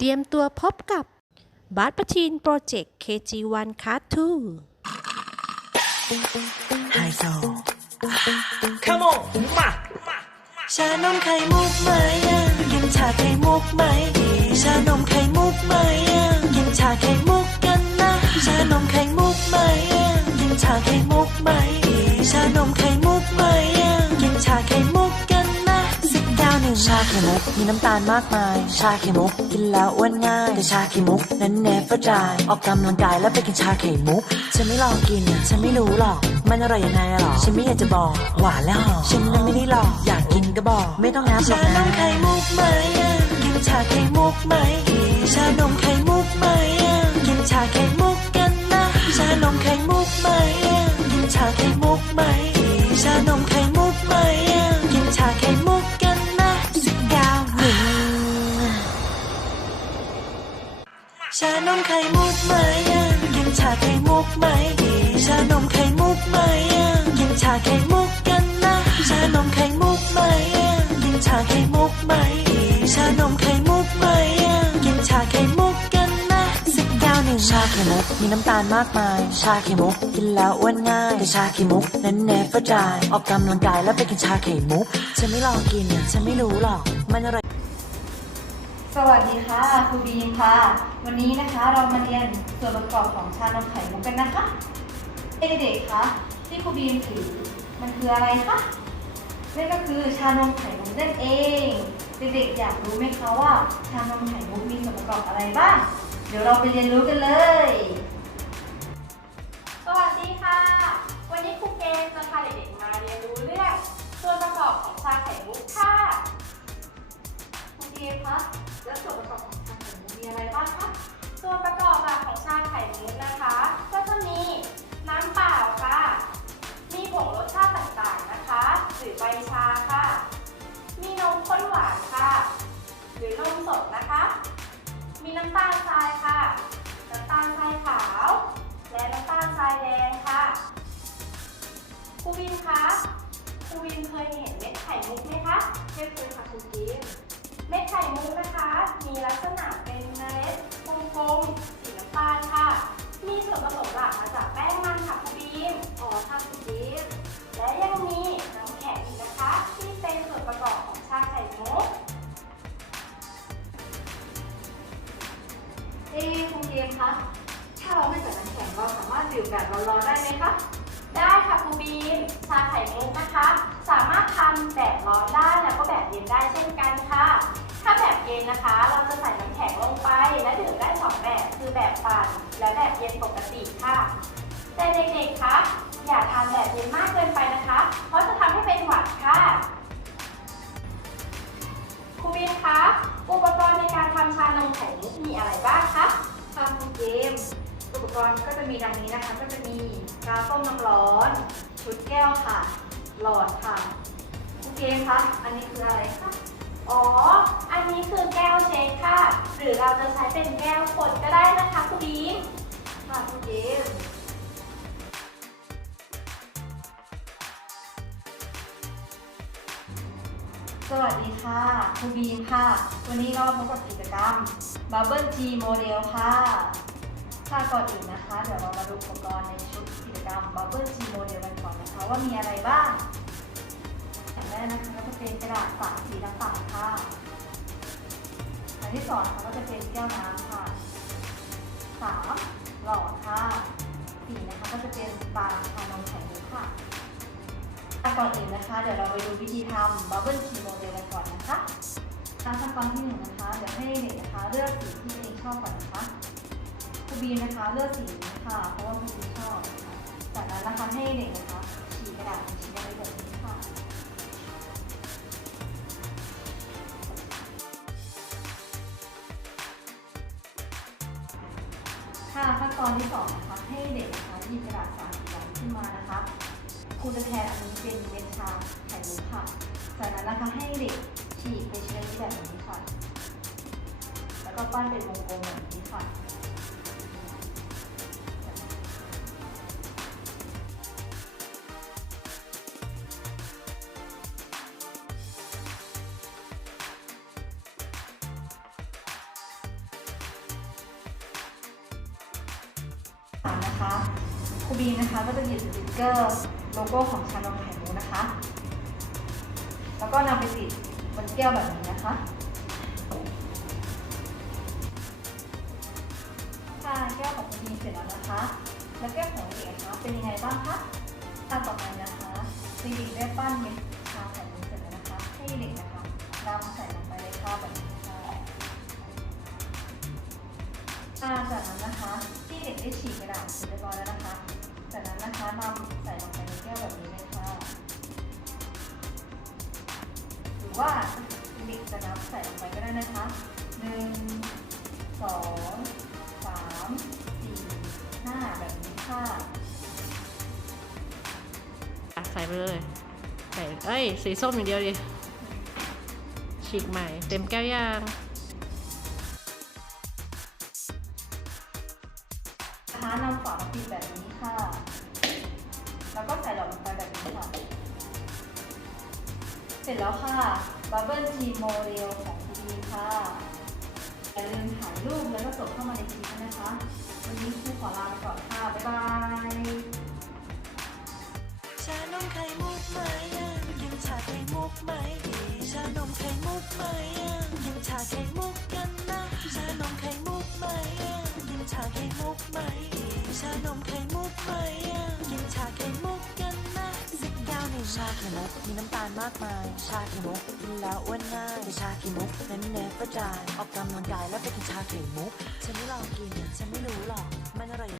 เตรียมตัวพบกับบาร์ปชีนโปรเจกต์ KG1 Card 2ไฮโซ Come on มาชานมไข่มุกไหมอะกินชาไข่มุกไหม ดาวหนึ่งชาไข่มุกมีน้ำตาลมากมาย ชาไข่มุกกินแล้วอ้วนง่าย แต่ชาไข่มุกนั้น never die ออกกำลังกายแล้วไปกินชาไข่มุกฉันไม่ลองกินฉันไม่รู้หรอกมันอร่อยยังไงอะหรอฉันไม่อยากจะบอกหวานและหอมฉันนั้นไม่ได้หลอกอยากกินก็บอกไม่ต้องนับหรอกนะชานมไข่มุกไหมกินชาไข่มุกไหมชานมไข่มุกไหมกินชาไข่มุกกันนะชานมไข่มุกไหม ไข่มุกไหมอะกินชาไข่มุกไหมชานมไข่มุกไหมอะกินชาไข่มุกกันนะชานมไข่มุกไหมอะกินชาไข่มุกไหมชานมไข่มุกไหมอะกินชาไข่มุกกันนะสิบดาวหนึ่งชาไข่มุกมีน้ำตาลมากมาย ชาไข่มุกกินแล้วอ้วนง่ายแต่ชาไข่มุกนั้น never die ออกกำลังกายแล้วไปกินชาไข่มุกฉันไม่ลองกินอะฉันไม่รู้หรอกมันอร่อย สวัสดีค่ะครูบีมค่ะ วันนี้นะคะเรามาเรียนส่วนประกอบของชานมไข่มุกกันนะคะเด็กๆคะที่ครูบีมถือมันคืออะไรคะนั่นก็คือชานมไข่มุกนั่นเองเด็กๆอยากรู้ไหมคะว่าชานมไข่มุกมีส่วนประกอบอะไรบ้างเดี๋ยวเราไปเรียนรู้กันเลยาไข่มุกนะคะ ก็จะมีน้ำเปล่าค่ะ มีผงรสชาติต่างๆนะคะหรือใบชาค่ะ มีนมข้นหวานค่ะ หรือนมสดนะคะ มีน้ำตาลทรายค่ะ น้ำตาลทรายขาว และน้ำตาลทรายแดงค่ะครูวินคะครูวินเคยเห็นเม็ดไข่มุกไหมคะเคยเคยค่ะครูกิมเม็ดไข่มุกนะคะ มีลักษณะเป็นเมล็ดกลมๆ ตาลค่ะ มีส่วนผสมหลักมาจากแป้งมันค่ะคุณบีมอ๋อค่ะคุณบีมและยังมีน้ำแข็งอีกนะคะ ที่เป็นส่วนประกอบของชาไข่มุกเอ๊ะครูบีมคะถ้าเราไม่ใส่น้ำแข็งเราสามารถดื่มแบบร้อนๆได้ไหมคะได้ค่ะคุณบีมชาไข่มุกนะคะ สามารถทำแบบร้อนได้แล้วก็แบบเย็นได้เช่นกันค่ะ ถ้าแบบเย็นนะคะ เราจะใส่น้ำแข็งลงไปและดื่มได้สองแบบ คือแบบปั่นและแบบเย็นปกติค่ะ แต่เด็กๆ คะ อย่าทานแบบเย็นมากเกินไปนะคะ เพราะจะทำให้เป็นหวัดค่ะครูบีมคะอุปกรณ์ในการทำชานมไข่มุกมีอะไรบ้างคะทำเกม อุปกรณ์ก็จะมีดังนี้นะคะ ก็จะมีกาต้มน้ำร้อน ชุดแก้วค่ะ หลอดค่ะคุณเกมคะ อันนี้คืออะไรคะ อ๋อ อันนี้คือแก้วเช็คค่ะ หรือเราจะใช้เป็นแก้วคนก็ได้นะคะคุณบีมค่ะคุณเกมสวัสดีค่ะครูบีมค่ะ วันนี้เราพบกับกิจกรรม Bubble G Model ค่ะค่ะก่อนอื่นนะคะ เดี๋ยวเรามาดูอุปกรณ์ในชุดกิจกรรม Bubble G Model กันก่อนนะคะว่ามีอะไรบ้าง แรกนะคะก็จะเป็นกระดาษสามสีต่างๆค่ะ อันที่สองนะคะก็จะเป็นแก้วน้ำค่ะสามหลอดค่ะสี่นะคะก็จะเป็นตาชานมไข่มุกค่ะอะก่อนอื่นนะคะ เดี๋ยวเราไปดูวิธีทำ Bubble Tea Model กันก่อนนะคะขั้นตอนที่หนึ่งนะคะ เดี๋ยวให้เด็กนะคะ เลือกสีที่ตัวเองชอบก่อนนะคะครูบีนะคะเลือกสีนี้ค่ะ เพราะว่าครูบีชอบจากนั้นนะคะให้เด็กนะคะฉีกกระดาษเป็นชิ้นเล็ก ค่ะขั้นตอนที่สองนะคะให้เด็กนะคะหยิบกระดาษสามสีขึ้นมานะคะครูจะแทนอันนี้เป็นเม็ดชาไข่มุกค่ะ จากนั้นนะคะให้เด็กฉีกเป็นชิ้นเล็กๆแบบนี้ค่ะ แล้วก็ปั้นเป็นวงกลมแบบนี้ค่ะ นะคะครูบีนะคะก็จะหยิบสติกเกอร์โลโก้ของชานมไข่มุกนะคะ แล้วก็นำไปติดบนแก้วแบบนี้นะคะค่ะแก้วของครูบีเสร็จแล้วนะคะ แล้วแก้วของเด็กนะคะเป็นยังไงบ้างคะตามต่อไปนะคะเด็กๆได้ปั้นเม็ดชาไข่มุกเสร็จแล้วนะคะ ให้เด็กนะคะนำใส่ลงไปในข้าวแบบนี้ ค่ะอ่าจากนั้นนะคะที่เด็กได้ฉีกกระดาษเสร็จเรียบร้อยแล้วนะคะ จากนั้นนะคะนำใส่ลงไปในแก้วแบบนี้เลยค่ะหรือว่าเด็กจะนับใส่ลงไปก็ได้นะคะหนึ่งสองสามสี่ห้าแบบนี้ค่ะอะใส่ไปเลยใส่เอ้ยสีส้มอย่างเดียวดิฉีกใหม่ เต็มแก้วยาง แบบนี้ค่ะ แล้วก็ใส่หลอดลงไปแบบนี้ค่ะ เสร็จแล้วค่ะ Bubble Tea Model ของคุณดีค่ะ อย่าลืมถ่ายรูปแล้วก็ส่งเข้ามาในทีนะคะ วันนี้ครูขอลาไปก่อนค่ะ บ๊ายบายชานมไข่มุกไหมอะกินชาไข่มุกไหมชานมไข่มุกไหมอะกินชาไข่มุก นมไข่มุกไหมอะกินชาไข่มุกกันนะสิก้าในชาไข่มุกมีน้ำตาลมากมาย ชาไข่มุกกินแล้วอ้วนง่ายแต่ชาไข่มุกนั้นเนฟก็ได้ออกกำลังกายแล้วไปกินชาไข่มุก ฉันไม่ลองกิน ฉันไม่รู้หรอก มันอร่อย